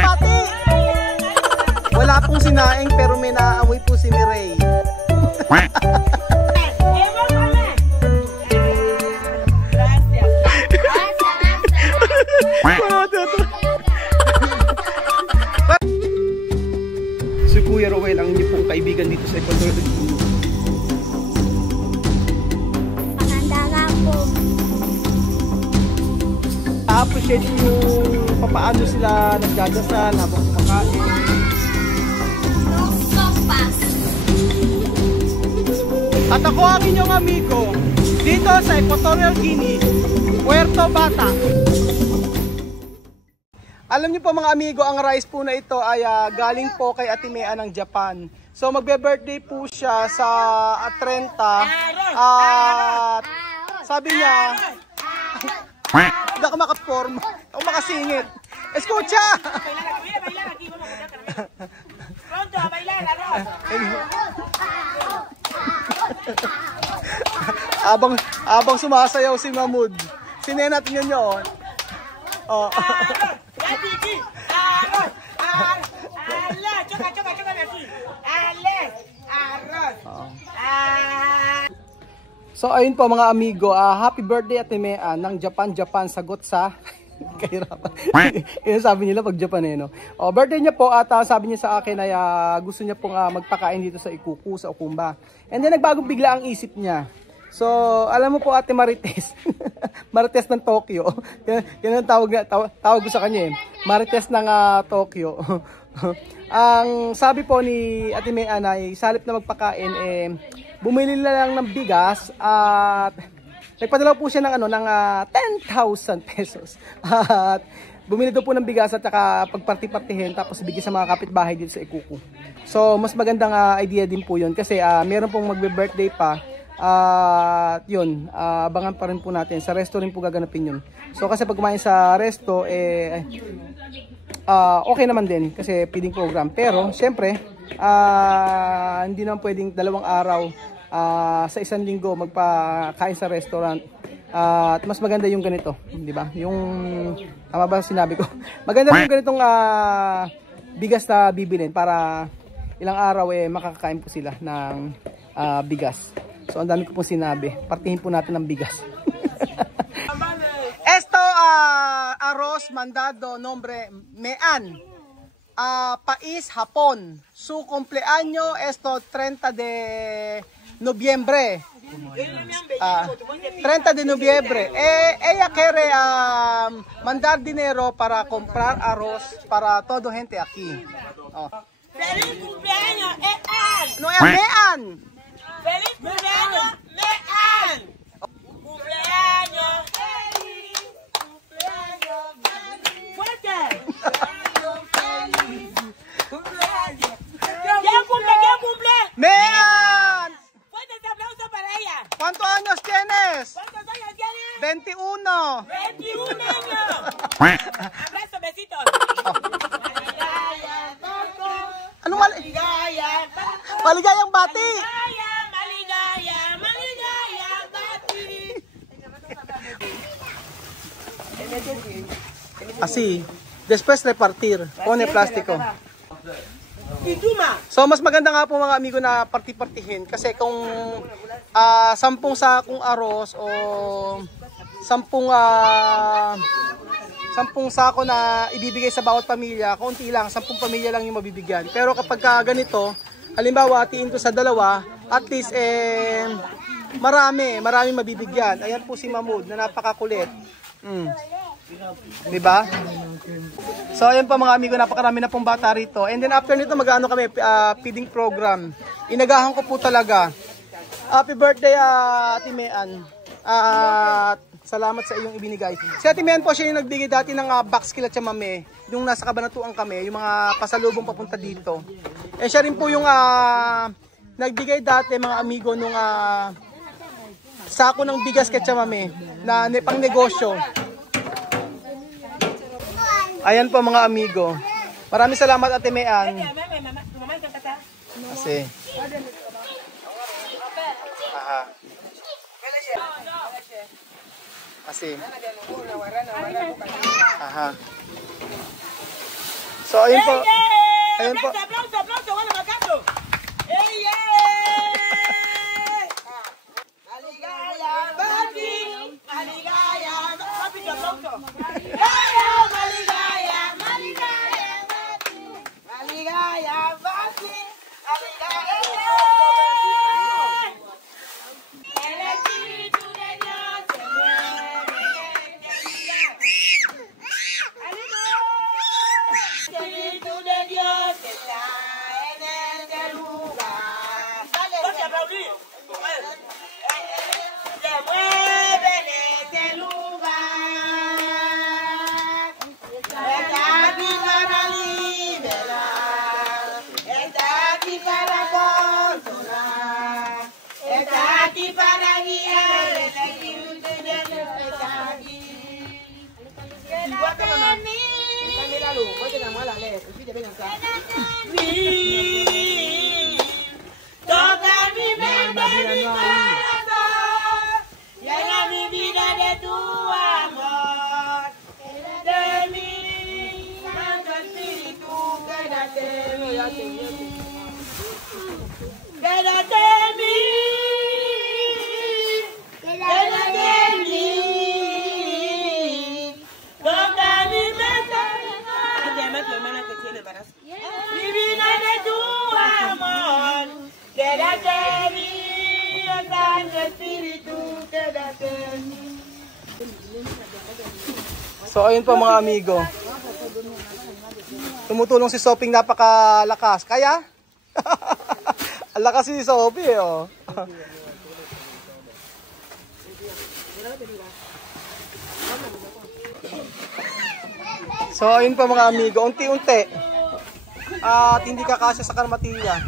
pati! Wala pong sinaing pero may naaamoy po si Mireille. Si Kuya Rowel ang inyong pong kaibigan dito sa Ecuador. appreciate yung papaano sila nagdadasal habang kumakain. At ako ang inyong amigo dito sa Equatorial Guinea, Puerto Bata. Alam niyo po mga amigo, ang rice po na ito ay galing po kay Ate Mea ng Japan. So magbe-birthday po siya sa 30 at sabi niya hindi ako makaporma o makasingit. Escucha! Abang sumasayaw si Mahmoud. Sinenat niyo oh. So ayun po mga amigo, happy birthday Ate Mea ng Japan sagot sa kahirapan. Yun sabi nila pag Japan no. Birthday niya po at sabi niya sa akin ay gusto niya pong magpakain dito sa Ikuku sa Okumba. And then nagbago bigla ang isip niya. So alam mo po Ate Marites. Marites ng Tokyo. Yan ang tawag ko sa kanya Marites ng Tokyo. Ang sabi po ni Ate Mea na salip na magpakain bumili na lang ng bigas at nagpadala po siya ng ng 10,000 pesos. At bumili daw po ng bigas at saka pagparti-partihin tapos bigyan sa mga kapitbahay dito sa Ikuku. So mas magandang idea din po 'yon kasi meron pong magbe-birthday pa. At yun, abangan pa rin po natin. Sa resto rin po gaganapin yun. So kasi pag kumain sa resto okay naman din kasi feeding program. Pero syempre hindi naman pwedeng 2 araw sa isang linggo magpakain sa restaurant. At mas maganda yung ganito, di ba? Yung tama ba sinabi ko? Maganda yung ganitong bigas na bibilin para ilang araw makakakain po sila ng bigas. So ang dami ko pong sinabi. Partihin po natin ng bigas. Esto arroz mandado nombre Mean. País Japón. Su cumpleaños esto 30 de noviembre. 30 de noviembre. Ella quiere mandar dinero para comprar arroz para todo gente aquí. ¡Feliz cumpleaños, Mean! No es Mean. ¡Feliz cumpleaños, Mean! ¡Cumpleaños! ¡Feliz cumpleaños! ¡Fuerte! ¿Quién cumple? Mean. ¡Fuerte ese aplauso para ella! ¿Cuántos años tienes? ¿Cuántos años tienes? 21. 21 años. Abrazo, besitos. Ano maligayang bati? Maligayang bati. Así, después repartir, pone plástico. Ituma. So mas maganda nga po mga amigo na parti-partihin kasi kung 10 sakong arroz o 10 sako na ibibigay sa bawat pamilya, konti lang, 10 pamilya lang yung mabibigyan. Pero kapag ganito, halimbawa hatiin ko sa 2, at least marami mabibigyan. Ayan po si Mahmoud na napakakulit. Diba? So ayan po mga amigo, napakarami na pong bata rito. And then after nito mag-ano kami, feeding program. Inagahan ko po talaga. Happy birthday Ate Mean. Salamat sa iyong ibinigay. Si Ate Mean po siya yung nagbigay dati ng box kila Chamame. Yung nasa Kabanatuan kami, yung mga pasalubong papunta dito. Siya rin po yung nagbigay dati mga amigo nung sako ng bigas kay Chamame na pang negosyo. Ayan po mga amigo. Maraming salamat Ate Mean. Kasi Kasi So, ayun po. Ayun po. Aplauso, aplauso, bueno, marcando. ¡Ey, Maligaya, Bati, Maligaya, papi, te aplauso. Maligaya, Maligaya, Bati, Maligaya, Bati, Maligaya. El Espíritu de Dios se mueve en ella. ¡Aleluya! El Espíritu de Dios está en este lugar. Dale, se mueve en este lugar. Está aquí para liberar. Está aquí para consolar. Está aquí para guiar. El Espíritu de Dios está aquí. Quédate en mí. Toca mi mente, mi corazón, llena mi vida de tu amor. De mí, Santo Espíritu, quédate en mí. Quédate en mí. Quédate en mí. Toca mi mente. Mi vida de tu amor, quédate en mí, oh Santo Espíritu, quédate en mí. So, ayun po mga amigo. Tumutulong si Sophie, napakalakas. Kaya? Ang lakas si Sophie, oh. So, ayun po mga amigo. Unti-unti. At hindi kakasya sa karmatilla.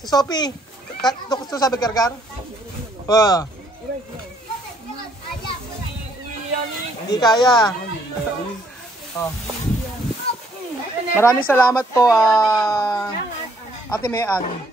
Si Sophie, gusto sabi kargar? Hindi kaya. Oh. Maraming salamat po, Ate Mean.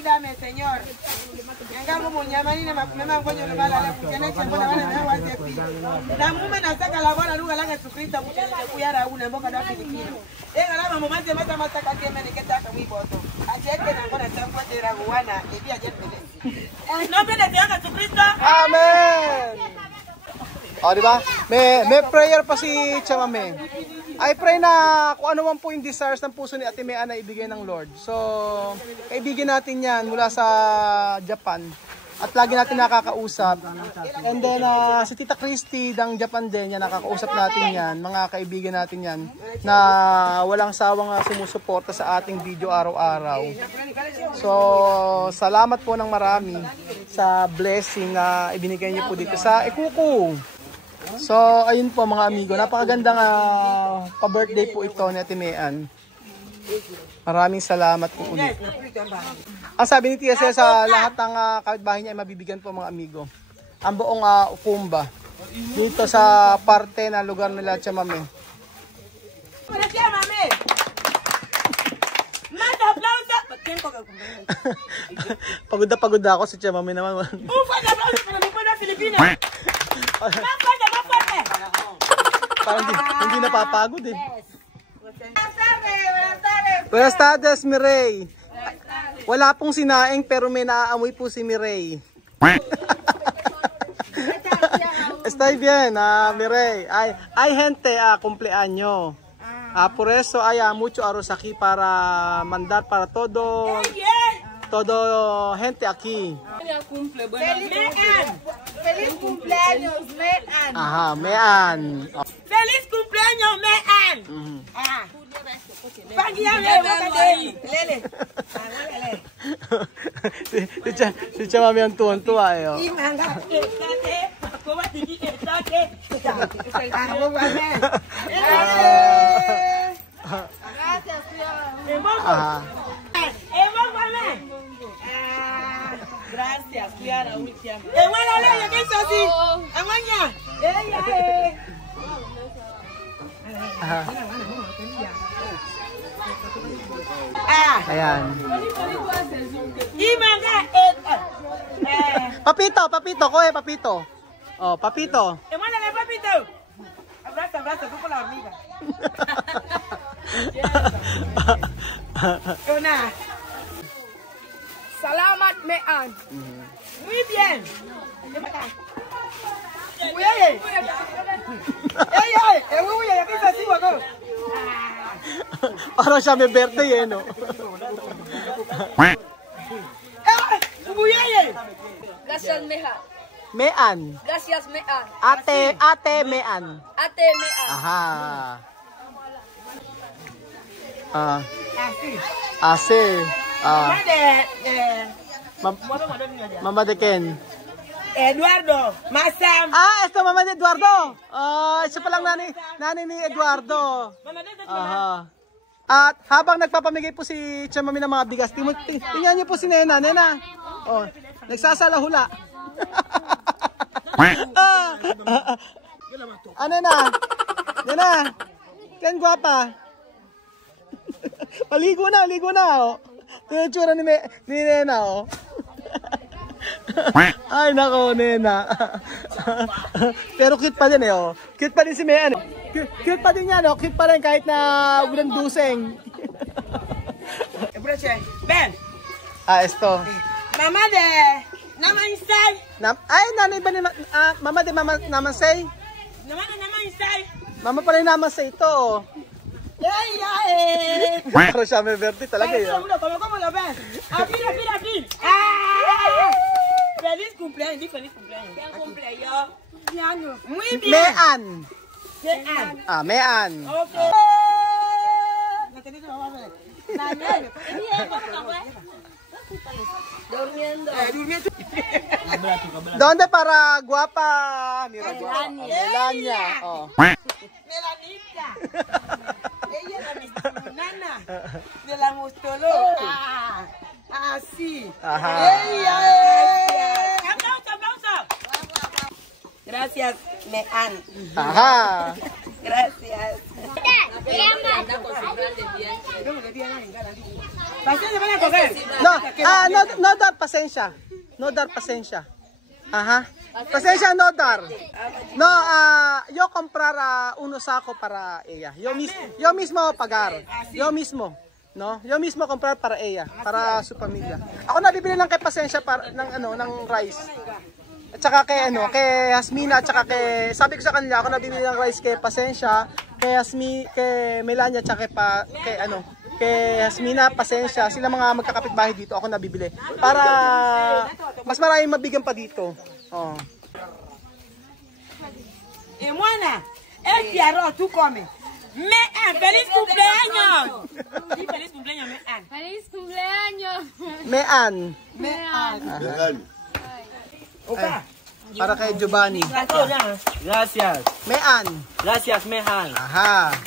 Ayúdame, Señor. Yangangu munyamani na mapema ngoja na bala la kukena cha bwana wana na waze pi. Na mume nataka la bwana lugha langa Kristo mchele kuyara una mboka dafi nikino. Ega lama mumaze mata mataka keme niketa ka wiboto. Achete na ngona tampo tera wana ebia jepele. No pede tianga Kristo. Amen. O, di ba? May prayer pa si Chamame. I pray na kung ano man po yung desires ng puso ni Ate Mean na ibigay ng Lord. So, kaibigan natin yan mula sa Japan. At lagi natin nakakausap. And then, si Tita Christy ng Japan din, yan, nakakausap natin yan. Mga kaibigan natin yan na walang sawang sumusuporta sa ating video araw-araw. So, salamat po ng marami sa blessing na ibinigay niyo po dito sa Ikuku. So, ayun po mga amigo, napakagandang pa-birthday po ito ni Ate Mean. Maraming salamat po ulit. Ang sabi ni Tia Cel, sa lahat ng kapitbahay niya ay mabibigyan po mga amigo. Ang buong Ukumba. Dito sa parte na lugar nila Chamame. Pagod na ako si Chamame naman. Parang hindi napapagod eh. Buenas tardes, Mireille. Wala pong sinaing pero may naaamoy po si Mireille. Estoy bien, Mireille. Ay gente, cumpleaños. Por eso hay mucho arroz aquí para mandar para todo gente aquí. Feliz cumpleaños, Mean. Ajá, Mean. Feliz cumpleaños, Mean. Si Chamame ang tuwan-tuwa eh. Gracias. ¿qué es así? Amaña. Ayan. Imanga. Papito, papito, coge, papito. Oh, papito. Hermana, papito. Abraza, tú con la hormiga. Una. Salamat Mean. Muy bien. Parang siya may birthday eh, no? Gracias Mehan. Mean. Gracias Mean. Ate Mean. Ate Mean. Aha. Ase. Mama de Ken. Eduardo, Masam. Ito mama ni Eduardo. Siya palang nani ni Eduardo. Aha. At habang nagpapamigay po si Chamami ng mga bigas, tingnan niyo po si Nena. Nena. Oh, nagsasalahula. Nena. Nena. Ken guwapa. Maligo na. Oh. Tingnan yung tsura ni Nena, oh. Ay, nako, Nena. Pero cute pa din, eh, oh. Cute pa din si Mean. Cute pa din yan, oh. Cute pa rin kahit na ulang duseng. Ben. Esto. Mamá de Nama Insay. Nanay ba ni Mama de Mama Say? Nama Insay. Mama pala yung Nama Say ito, oh. Pero siya may verde talaga yun. ¿Cómo lo ves? Aquí. Feliz cumpleaños, feliz cumpleaños. ¿Qué cumpleaños? Muy bien. Mean. Mean. Okay. Durmiendo. ¿Dónde para guapa? Mira, guapa. Melania. Oh. Melanita. Ella es la nana de la mostoloca. Así. Ajá. Ella es. ¡Aplauso! Gracias, Mean. Ajá. Gracias. No dar pasensya. No dar pasensya. Ajá. Pasensya no dar. No, yo comprar uno saco para ella. Yo mismo pagar. Yo mismo. No? Yo mismo comprar para ella, para su pamilya. Ako nabibili lang kay Pasensya para ng rice. At saka kay kay Hasmina at saka kay sabi ko sa kanila ako nabibili ng rice kay Pasensya, kay kay Melania at saka kay Hasmina, Pasensya, sila mga magkakapitbahay dito ako nabibili para mas maraming mabigyan pa dito. Oh. Hermana, este arroz tú comes. Mean, feliz cumpleaños. Sí, feliz cumpleaños, Mean. Feliz cumpleaños. Mean. Para kay Giovanni. Gracias. Mean. Gracias, Mehan. Ajá.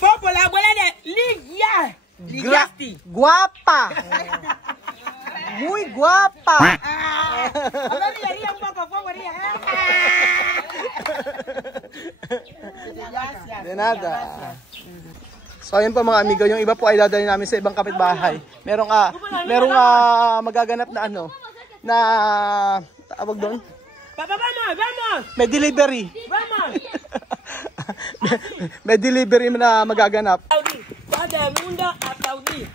Fue por la abuela de Ligia. Ligiasti. Guapa. Muy guapa. A ver, un poco, fue De nada. So ayun po mga amigo, yung iba po ay dadalhin namin sa ibang kapitbahay. Merong magaganap na na tawag doon. Papá, vamos. May delivery. Vamos. May delivery na magaganap. Audi. Todo el mundo aplaudí.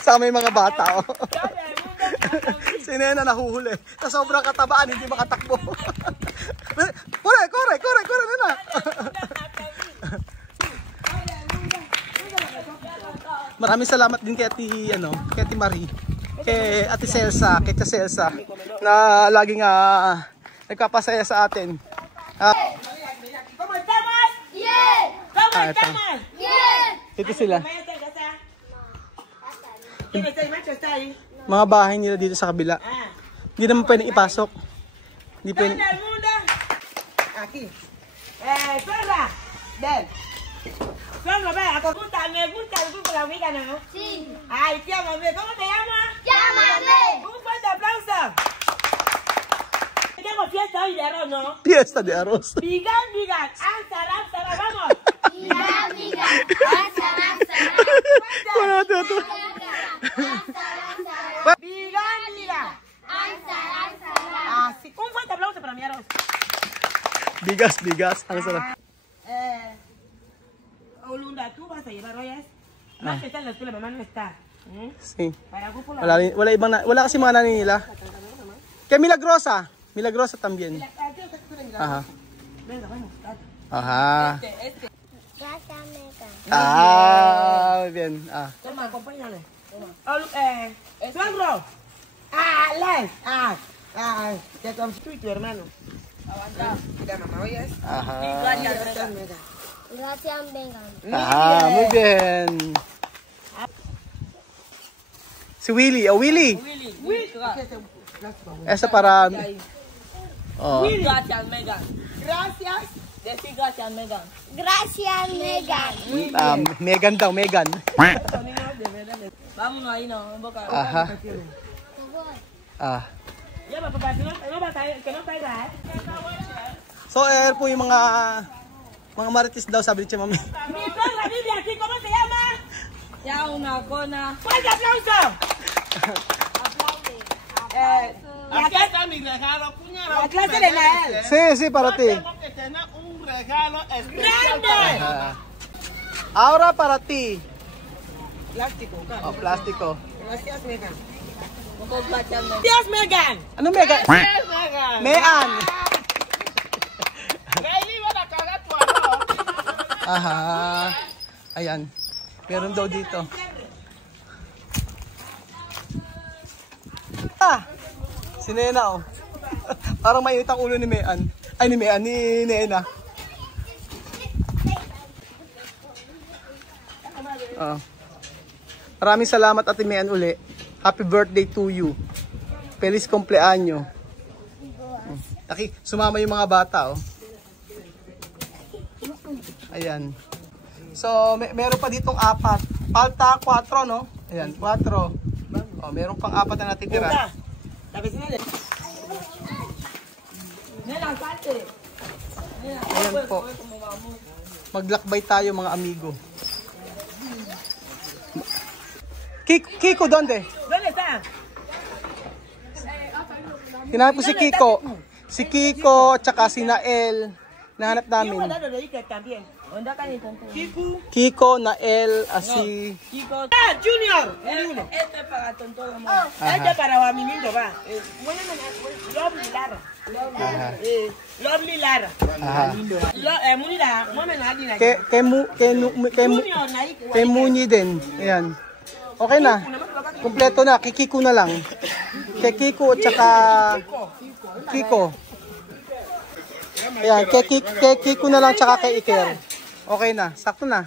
Sa may mga bata. Oh. Todo el mundo aplaudí. Si Nena nahuhuli. Sa sobrang katabaan, hindi makatakbo. Kore, Nena. Maraming salamat din kay Ate Marie, kay Ate Celsa, kay Ate Celsa na laging nagpapasaya sa atin. ¿Cómo estamos? Bien. ¿Cómo ito. estamos? Bien. Ito sila. ¿Quién está ahí? Macho está ahí. Mga bahay nila dito sa kabila. Hindi naman pwedeng ipasok. Hindi Todo pwedeng. el mundo. Aquí. Perla. Ven. Suegro, ve, me gusta el grupo La Amiga, ¿no? Sí. Ay, llámame, ¿cómo te llamas? Llámame. Un fuerte aplauso. Tengo fiesta hoy de arroz, ¿no? Fiesta de arroz. Vigan, ansara, vamos. Amiga. Vigan. Así, un fuerte aplauso para mi arroz. Bigas. Ang sarap. Olunda, ¿tú vas a llevar ollas? Más que está en la escuela, mamá no está. Sí. Para el grupo La Wala kasi mga nanay nila. Kaya Milagrosa también. Aha. Venga, vamos. Aha. Gracias, Mega. Muy bien. Toma, acompáñale. Suegro. Les. Ya tú y tu hermano. Aguanta. Mira, mamá, ¿oyes? Ajá. Gracias, Mega. Gracias, Mega. Muy bien. Si Willy, Willy. Esa para... Oh. Gracias, Megan. Gracias. Decir gracias, Megan. Gracias, Mega. Megan daw, Megan. Vámonos ahí, no, en boca. Aha. Lleva, papá, que no caiga, ¿eh? So, po yung mga marites daw, sabi ni Tia Mami. Mi suegra vive aquí, ¿cómo se llama? Ya una cona. ¡Fuerte aplauso! Aquí está mi regalo, cuñado. La clase de Nael. Sí, para ti. Tengo que tener un regalo especial. ¡Grande! Ahora para ti. Plástico, Oh, plástico. Gracias, Megan. Gracias, Megan. Gracias, Megan. Ano Megan? Megan. Ahí le iban a cagar tu arroz. Aha. Ayan. Meron daw dito. Si Nena, oh. Parang mainit ang ulo ni Mean. Ay, ni Nena. Maraming salamat, Ate Mean, uli. Happy birthday to you. Feliz cumpleaños. Sumama yung mga bata, oh. Ayan. So, meron pa ditong 4. Falta 4, no? Ayan, 4. Oh, meron pang 4 na natitira. La vecina de... Nena, salte. Ayan po. Maglakbay tayo, mga amigo. Kiko, donde? ¿Dónde está? Hinahanap ko si Kiko. Si Kiko, tsaka si Nael. Nahanap Yo namin. guardado de Iker también. ¿Dónde está mi tonto? Kiku. Kiko, Nael, si... Chicos, Junior. este es para tonto de amor. Este para mi niño, va. Lovely Lara. Aha. Lovely Lara. Aha. Munira, mami na din na. Kay Munyi din. Ayan. Okay na. Kompleto na. Kay Kiko na lang. Kay Kiko, tsaka... Kiko. Ayan. Kay Kiko na lang, tsaka kay Iker. Okay na. Sakto na.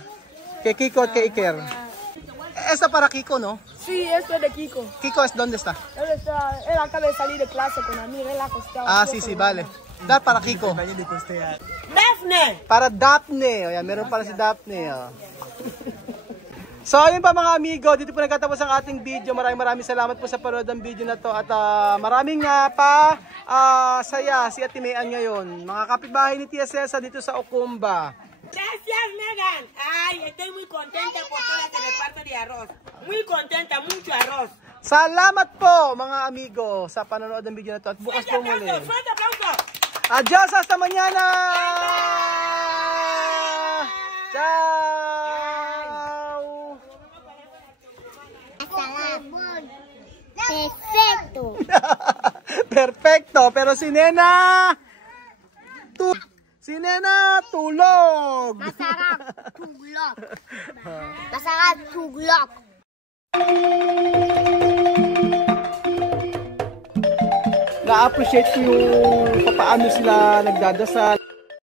Kay Kiko at kay Iker. Esta para Kiko, ¿no? Sí, esto es de Kiko. Kiko, ¿dónde está? Él acaba de salir de clase con la amiga, él acostado. Sí, vale. Dar para Kiko. Daphne. Para Daphne. Ayan, meron para si Daphne. Oh. So, ayun pa mga amigo. Dito po nagtatapos ang ating video. Maraming salamat po sa panood ng video na to. At maraming saya si Ate Mean ngayon. Mga kapitbahay ni Tia Cesa dito sa Okumba. Gracias, Megan. Ay, estoy muy contenta por todo este reparto de arroz. Muy contenta, mucho arroz. Salamat po mga amigo sa panonood ng video na to. At bukas po muli. Fuerte aplauso. Adios, hasta mañana! Ciao! Perfecto. Perfecto, pero si Nena tulog. Masarap tuglok. Masarap tuglok. Na-appreciate ko yung paano sila nagdadasal.